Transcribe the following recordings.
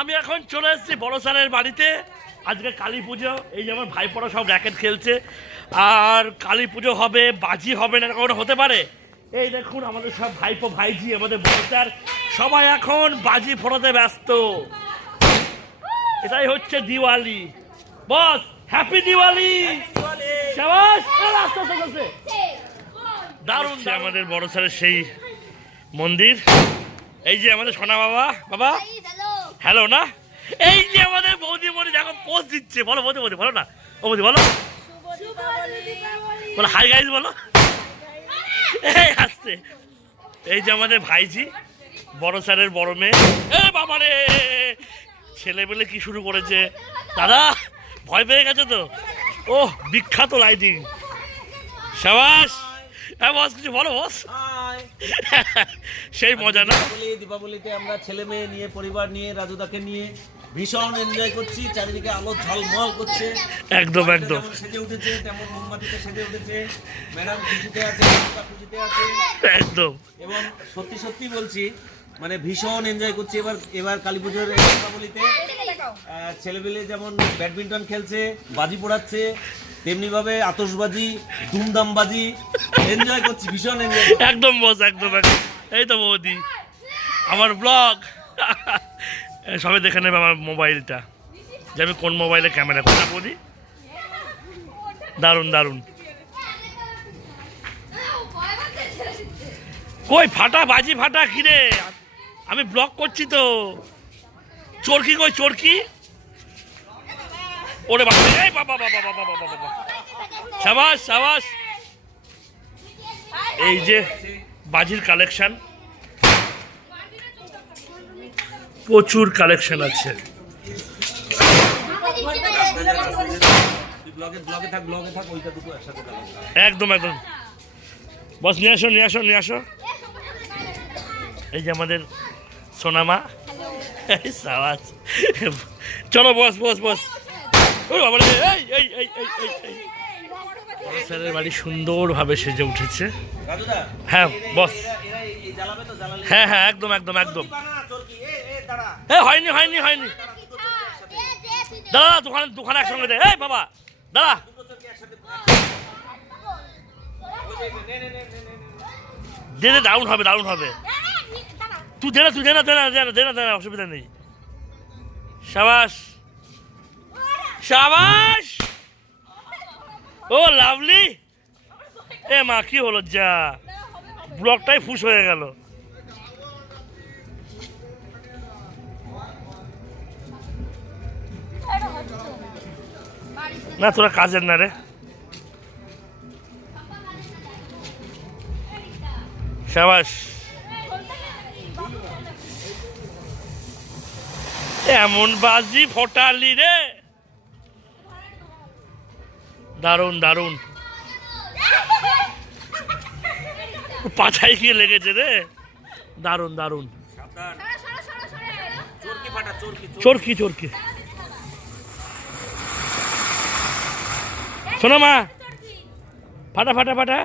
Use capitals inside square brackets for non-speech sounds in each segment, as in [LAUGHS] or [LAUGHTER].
আমি এখন চলে এসেছি বড় স্যারের বাড়িতে। আজকে কালী পুজো। এই যে আমার ভাইপোরা সব র্যাকেট খেলছে। আর কালী পুজো হবে বাজি হবে না কখনো হতে পারে? এই দেখুন আমাদের সব ভাইপো ভাইজি আমাদের বড় স্যার। সবাই এখন বাজি ফোড়াতে ব্যস্ত। এটাই হচ্ছে দিওয়ালি। বস হ্যাপি দিওয়ালি! দারুণ আমাদের বড় স্যারের সেই মন্দির। এই যে আমাদের সোনা বাবা বাবা। হ্যালো না এই যে আমাদের বৌদি মনি দেখো পোজ দিচ্ছে। বলো বৌদি বৌদি বলো না। ও বৌদি বলো। বলো হাই গাইজ বলো। এই আসছে। এই যে আমাদের ভাইজি বড় স্যারের বড় মেয়ে। এ বাবা রে ছেলে পেলে কি শুরু করেছে? দাদা ভয় পেয়ে গেছে তো? ও বিখ্যাত লাইটিং সাবাস! হ্যাঁ বস কিছু বলো বস। [LAUGHS] সেই মজা না? দীপাবলিতে আমরা ছেলে মেয়ে নিয়ে পরিবার নিয়ে রাজুদাকে নিয়ে ভীষণ এনজয় করছি চারিদিকে আলো ঝলমল করছে। একদম একদম। সেজে উঠেছে তেমন মোমবাতিতে সেজে উঠেছে। ম্যাডাম খুশিতে আছে খুশিতে আছে। একদম। এবং সত্যি সত্যি বলছি মানে ভীষণ এনজয় করছি এবার এবার কালী পুজোর দীপাবলিতে। আহ, যেমন ব্যাডমিন্টন খেলছে বাজি পোড়াচ্ছে তেমনি ভাবে আতশবাজি দুমদামবাজি এনজয় করছি, ভীষণ এনজয় একদম বস একদম এই তো বৌদি। আমার ব্লগ সবাই দেখে নেবে আমার মোবাইলটা। যে আমি কোন মোবাইলে ক্যামেরা করি। না বৌদি? দারুণ দারুণ। কই, ফাটা বাজি, ফাটা কিরে? আমি ব্লগ করছি তো। চরকি কই, চরকি? ওরে বাবা, এই বাবা বাবা বাবা বাবা বাবা সাবাস সাবাস। এই যে বাজির কালেকশন প্রচুর কালেকশন আছে। একদম একদম। বস, নিয়ে আসো নিয়ে আসো নিয়ে আসো। এই যে আমাদের সোনামা। সাবাস। চলো, বস বস বস। স্যারের বাড়ি সুন্দরভাবে সেজে উঠেছে। হ্যাঁ, বস। হ্যাঁ হ্যাঁ একদম একদম একদম। এ হয়নি হয়নি হয়নি। দাদা দোকানে দোকানে একসঙ্গে দে। এই বাবা দাদা। দুটো চরকি একসাথে ওই যে, নে, নে, নে, নে, নে, নে। দে দে দারুণ হবে দারুণ হবে। তুই দে না তুই দে না দে না দে না দে না দে না অসুবিধা নেই। সাবাস। সাবাস! ও, লাভলি! এ মা, কি হলো? যা। ব্লকটাই ফুস হয়ে গেল। না, তোরা কাজের না রে। সাবাস। এমন বাজি ফোটালি রে। দারুণ দারুণ। পাছায় গিয়ে লেগেছে রে? দারুণ দারুণ। চরকি চরকি। চরকি। চরকি চরকি মা। ফাটা ফাটা ফাটা।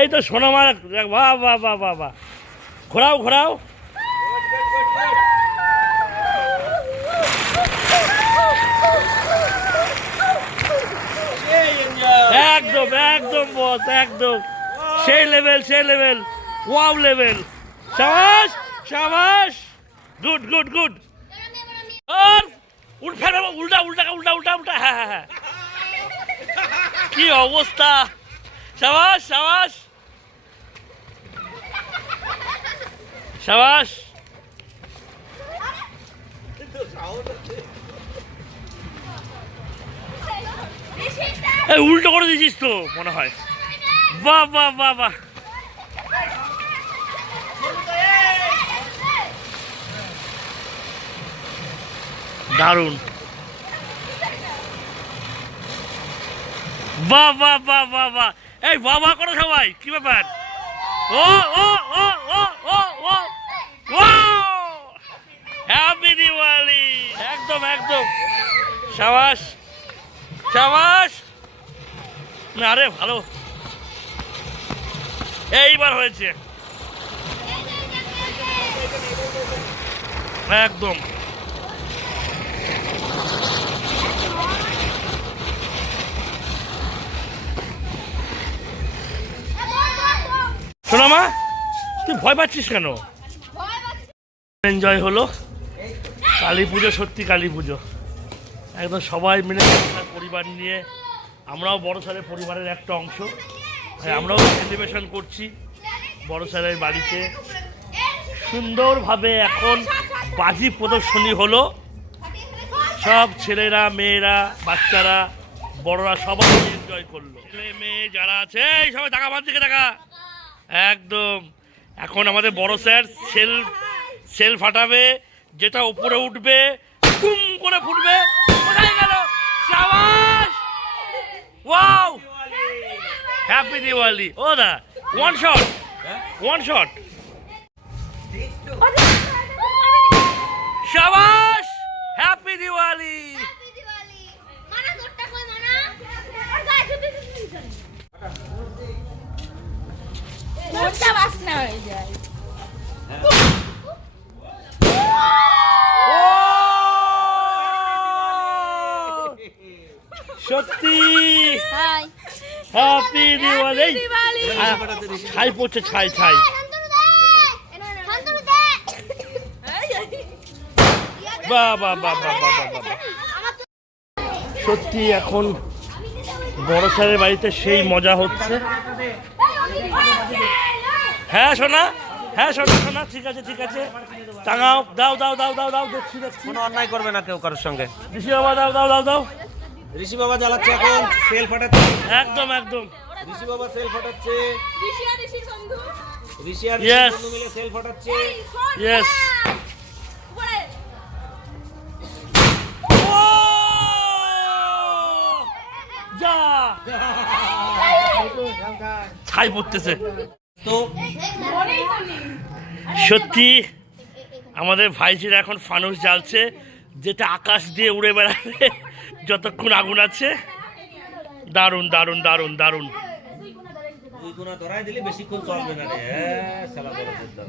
এই তো শোনো মা দেখ, বাহ বাহ বাহ বাহ বাহ। ঘোরাও ঘোরাও এই enjoy। একদম একদম বস একদম। সেই লেভেল সেই লেভেল ওয়াও লেভেল সাবাস সাবাস। গুড গুড গুড আর উল্টা উল্টা উল্টা উল্টা উল্টা উল্টা। হ্যাঁ হ্যাঁ হ্যাঁ। কি অবস্থা? সাবাস সাবাস। সাবাস। উল্টো করে দিয়েছিস তো, মনে হয়। বাহ বাহ বাহ বাহ। দারুণ। বাহ বাহ বাহ বাহ বাহ। এই বাহ বাহ করো সবাই, কি ব্যাপার? ও ও ও ও ও ও ও। হ্যাপি দিওয়ালি একদম একদম। সাবাস সাবাস। না রে, ভালো। এইবার হয়েছে। একদম। শোনো মা, তুই ভয় পাচ্ছিস কেন? এনজয় হলো। কালী পুজো, সত্যি কালী পুজো। একদম সবাই মিলে পরিবার নিয়ে আমরাও বড় স্যারের পরিবারের একটা অংশ। আমরাও সেলিব্রেশন করছি বড় স্যারের বাড়িতে। সুন্দরভাবে এখন বাজি প্রদর্শনী হলো। সব ছেলেরা, মেয়েরা, বাচ্চারা, বড়রা সবাই এনজয় করল। ছেলে, মেয়ে যারা আছে, এই সবাই টাকা আমার দিকে টাকা একদম। এখন আমাদের বড় স্যার সেল সেল ফাটাবে যেটা উপরে উঠবে টুম করে ফুটবে, কোথায় গেল? সাবাস! ওয়াও হ্যাপি দিওয়ালি ও দা ওয়ান শট ওয়ান শট সাবাস হ্যাপি দিওয়ালি মনটা বাসনা হয়ে যায়। সত্যি? হাই। হ্যাপি দিওয়ালি দিওয়ালি ছাই পড়ছে ছাই ছাই। বাহ বাহ বাহ বাহ বাহ বাহ বাহ সত্যি এখন বড় স্যারের বাড়িতে সেই মজা হচ্ছে। হ্যাঁ সোনা? হ্যাঁ সোনা সোনা ঠিক আছে ঠিক আছে। টাঙাও। দাও দাও দাও দাও দাও দেখছি দেখছি। কোনো অন্যায় করবে না কেউ কারোর সঙ্গে। ঋষি বাবা দাও দাও দাও দাও। ঋষি বাবা জ্বালাচ্ছে এখন সেল ফাটাচ্ছে। একদম একদম। ঋষি বাবা সেল ফাটাচ্ছে। ঋষি আর Yes. ঋষি বন্ধু মিলে সেল ফাটাচ্ছে. যা। ছাই পড়তেছে। তো সত্যি আমাদের ভাইজিরা এখন ফানুস জ্বালছে যেটা আকাশ দিয়ে উড়ে বেড়াবে। যতক্ষণ আগুন আছে দারুণ দারুণ দারুণ দারুণ। হ্যাঁ সালা বড় করতাম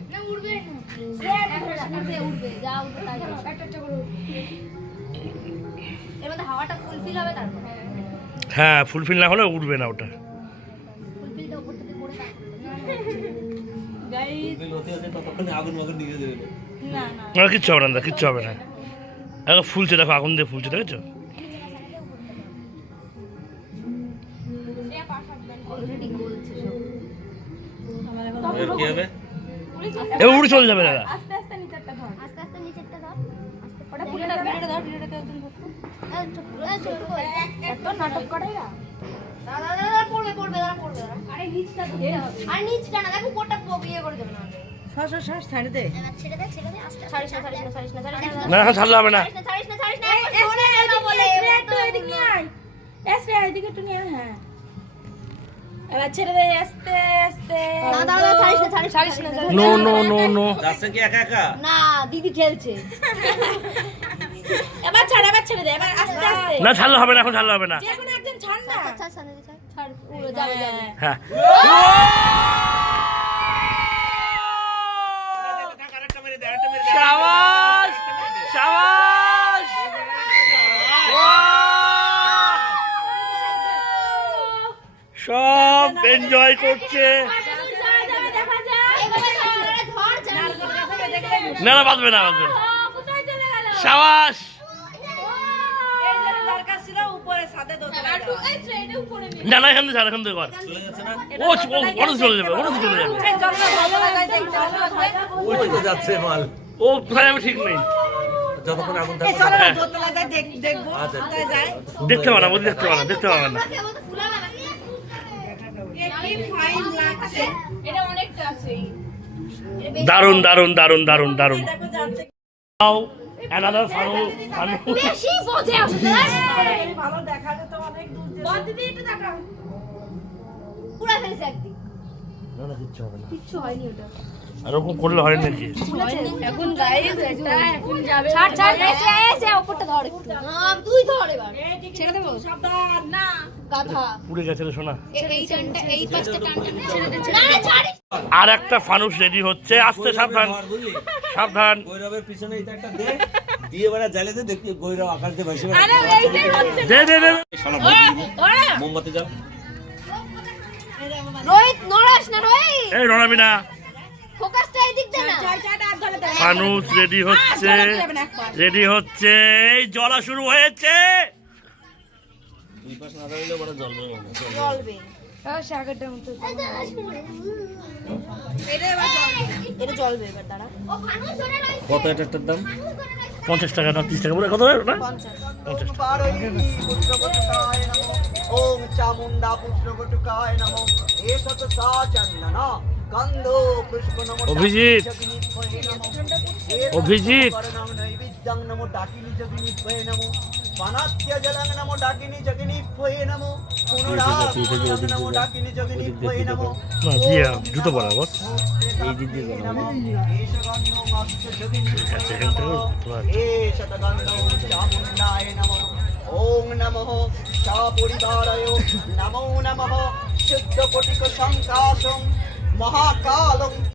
এর মধ্যে হাওয়াটা ফুলফিল হবে তারপর? হ্যাঁ ফুলফিল না হলে উঠবে না ওটা। কিচ্ছু হবে না দাদা, কিচ্ছু হবে না। এখন ফুলছে দেখো আগুন দিয়ে ফুলছে দেখেছ? কি হবে? এবার উড়ে চলে যাবে দাদা। আস্তে আস্তে নিচেরটা ধর। আস্তে আস্তে নিচেরটা ধর। ওটা ভিডিওটা ভিডিওটা ধর ভিডিওটা ধর এত নাটক করে এরা। দাদা দাদা পড়বে পড়বে দাদা পড়বে আরে নিচটা ধরতে হবে। আর নিচটা না দেখো কোটা ইয়ে করে দেবে না সর সর সর ছাড়ে দে। ছেড়ে দে ছেড়ে দে আস্তে ছাড়িস না ছাড়িস না ছাড়িস না ছাড়িস না না এখন ছাড়লে হবে না। ছাড়িস না ছাড়িস না ছাড়িস না শোনে না বলে একটু এদিকে আয়। এসরে এদিকে একটু নিয়ে হ্যাঁ। এবার ছেড়ে দে আস্তে আস্তে। না দাদা ছাড়িস না ছাড়িস না। No no no. নো যাচ্ছে কি একা একা? না দিদি খেলছে। এবার ছাড় এবার ছেড়ে দে এবার আস্তে আস্তে। না ছাড়লে হবে না এখন ছাড়লে হবে না। যে কোনো একজন ছাড় না। ছাড় ছাড় ছাড় উড়ে যাবে যাবে হ্যাঁ। আরেকটা মেরে দে আরেকটা মেরে দে সাবাস সাবাস সব এনজয় করছে। দেখা যায় এভাবে ধর ধর জানি না না বাঁচবে না বাঁচবে না। কোথায় চলে গেল সাবাস! এই যে দরকার ছিল উপরে সাথে দোতলা একটু এই ট্রেনে উপরে নিয়ে না না এখান থেকে ছাড়, এখান থেকে কর চলে ও ও অনেক চলে যাবে অনেক চলে যাবে। যাচ্ছে মাল। ও কোথায় আমি ঠিক নেই। যতক্ষণ আগুন এই থাকবে চলো। দোতলা যাই দেখ- দেখব। আচ্ছা। দেখতে পাবো না দেখতে পাবো না দেখতে পাবো না কেমন ফুলা লাগা কি ফাইন লাগছে এটা অনেকটা আছে দারুণ দারুণ দারুণ দারুণ দারুণ দারুণ নাও অ্যানাদার ফানু ফানু। বেশি বোঝে [LAUGHS] ভালো দেখাবে তো অনেক দূর যে- দিদি একটু তাকাও পুরা ফেলেছে একদিন। না না কিচ্ছু হবে না। কিচ্ছু হয়নি ওটা। আর ওরকম করলে হয় নাকি? এখন গাইস এটা এখন যাবে ছাড় ছাড় এসে এসে উপরটা ধর একটু তুই ধর এবার ছেড়ে দেবো সাবধান না গাধা পুড়ে গেছে রে সোনা। এই টানটা এই পাঁচটা টানটা ছেড়ে দে ছেড়ে দে ছাড়িস আর একটা ফানুস রেডি হচ্ছে। আস্তে সাবধান। সাবধান। গৈরবের পিছনে এটা একটা দে দিয়ে বেড়া জ্বালেতে দেখি গৈরাও আকাশ দিয়ে ভাসে আরে এইটাই হচ্ছে দে দে। দে শালা মোমবাতি- জ্বাল রোহিত নড়াস না রোহিত এই রণাবি না ফানুস রেডি হচ্ছে রেডি হচ্ছে এই জ্বলা শুরু হয়েছে। কত এটার দাম? পঞ্চাশ টাকা না তিরিশ টাকা বলে কত না? পঞ্চাশ। পঞ্চাশ অভিজিৎ। অভিজিৎ। জগিনি পানাত্য জলং নমো ডাকিনি জগিনি পয়ে নমো পুনরাগমনং নমো ডাকিনি জগিনি পয়ে নমো না দিয়ে জুতো পরা বস এই দিক দিয়ে জ্বালাবো। আছে, এখান থেকেও তোলা আছে। ওং নমঃ সপরিবারয় নমো নমঃ শুদ্ধ কোটিক সংকাশং 马哈卡隆